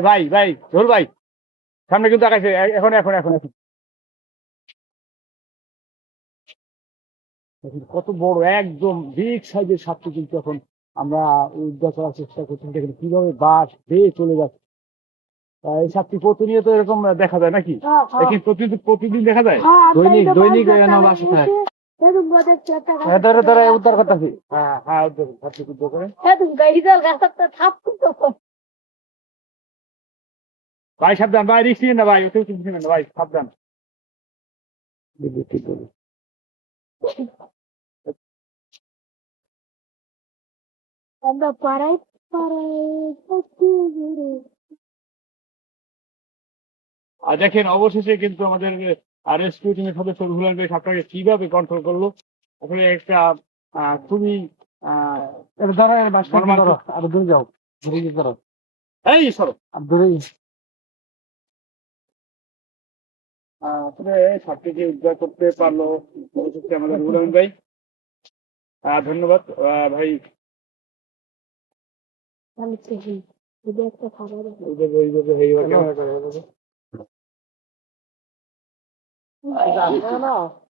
ভাই ভাই ধর ভাই সামনে কিন্তু আগাইছে এখন এখন এখন এখন কত বড় একদম বিগ সাইজের সাপটি কিন্তু এখন আমরা উদ্ধার করার চেষ্টা করছি দেখেন কিভাবে বাস বেয়ে চলে যাচ্ছে এই সাপটি প্রতিনিয়ত এরকম দেখা যায় নাকি দেখি প্রতিদিন প্রতিদিন দেখা যায় দৈনিক দৈনিক বাসা থাকে ধরে ধরে উদ্ধার করতেছি হ্যাঁ হ্যাঁ উদ্ধার সাপটি উদ্ধার করে ভাই সাবধান ভাই রিক্স নিন না ভাই ওতে উঠে না ভাই সাবধান আমরা পাড়ায় পাড়ায় আর দেখেন অবশেষে কিন্তু আমাদের রেস্কিউ টিমের সদস্য রুহুল আমিন ভাই সাপটাকে কিভাবে কন্ট্রোল করলো আসলে একটা খুবই ধরো মর্মান্তিক ধরো আর দূরে যাও দূরে গিয়ে ধরো এই সরো আর দূরে আসলে সাপটিকে উদ্ধার করতে পারলো অবশেষে আমাদের রুহুল আমিন ভাই ধন্যবাদ ভাই আমি দেখি যদি একটা খাবার এইভাবে ক্যামেরা করে না